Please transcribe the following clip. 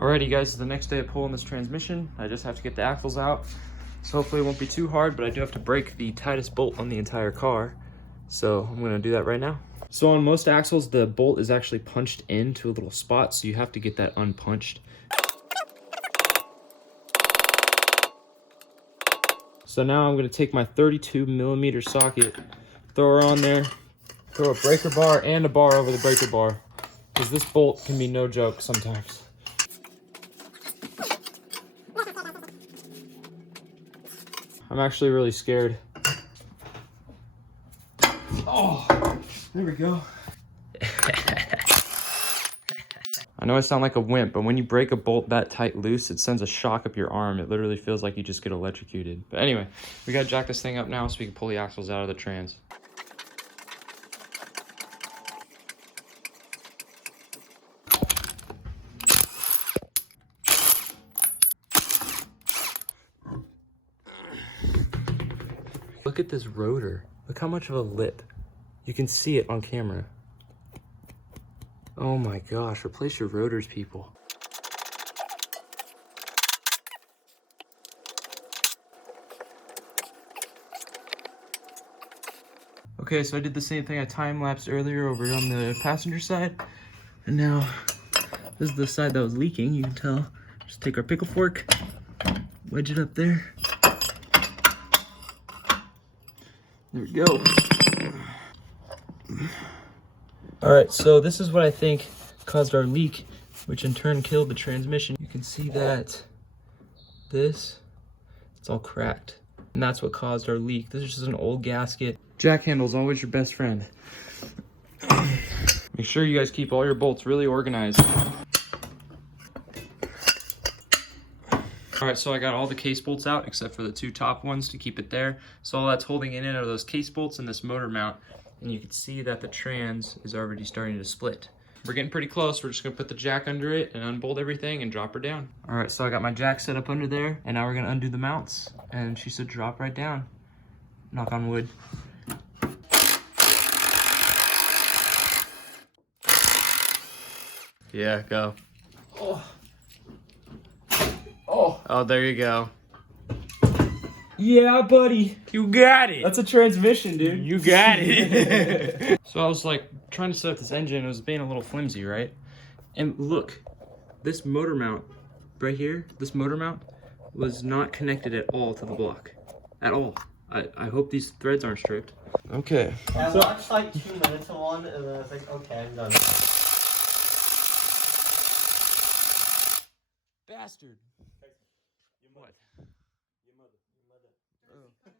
Alrighty guys, the next day of pulling this transmission. I just have to get the axles out. So hopefully it won't be too hard, but I do have to break the tightest bolt on the entire car. So I'm gonna do that right now. So on most axles, the bolt is actually punched into a little spot, so you have to get that unpunched. So now I'm gonna take my 32mm socket, throw her on there, throw a breaker bar and a bar over the breaker bar, because this bolt can be no joke sometimes. I'm actually really scared. Oh, there we go. I know I sound like a wimp, but when you break a bolt that tight loose, it sends a shock up your arm. It literally feels like you just get electrocuted. But anyway, we gotta jack this thing up now so we can pull the axles out of the trans. Look at this rotor. Look how much of a lip. You can see it on camera. Oh my gosh, replace your rotors, people. Okay, so I did the same thing I time-lapsed earlier over on the passenger side. And now, this is the side that was leaking, you can tell. Just take our pickle fork, wedge it up there. There we go. All right, so this is what I think caused our leak, which in turn killed the transmission. You can see that it's all cracked. And that's what caused our leak. This is just an old gasket. Jack handle's always your best friend. Make sure you guys keep all your bolts really organized. All right, so I got all the case bolts out except for the two top ones to keep it there. So all that's holding it in are those case bolts and this motor mount. And you can see that the trans is already starting to split. We're getting pretty close. We're just gonna put the jack under it and unbolt everything and drop her down. All right, so I got my jack set up under there, and now we're gonna undo the mounts, and she should drop right down. Knock on wood. Yeah, go. Oh. Oh. Oh, there you go. Yeah, buddy. You got it. That's a transmission, dude. You got it. So I was like trying to set up this engine. It was being a little flimsy, right? And look, this motor mount right here, this motor mount was not connected at all to the block. At all. I hope these threads aren't stripped. Okay. I watched like 2 minutes of one and then I was like, okay, I'm done. Bastard. What? Your mother. Oh.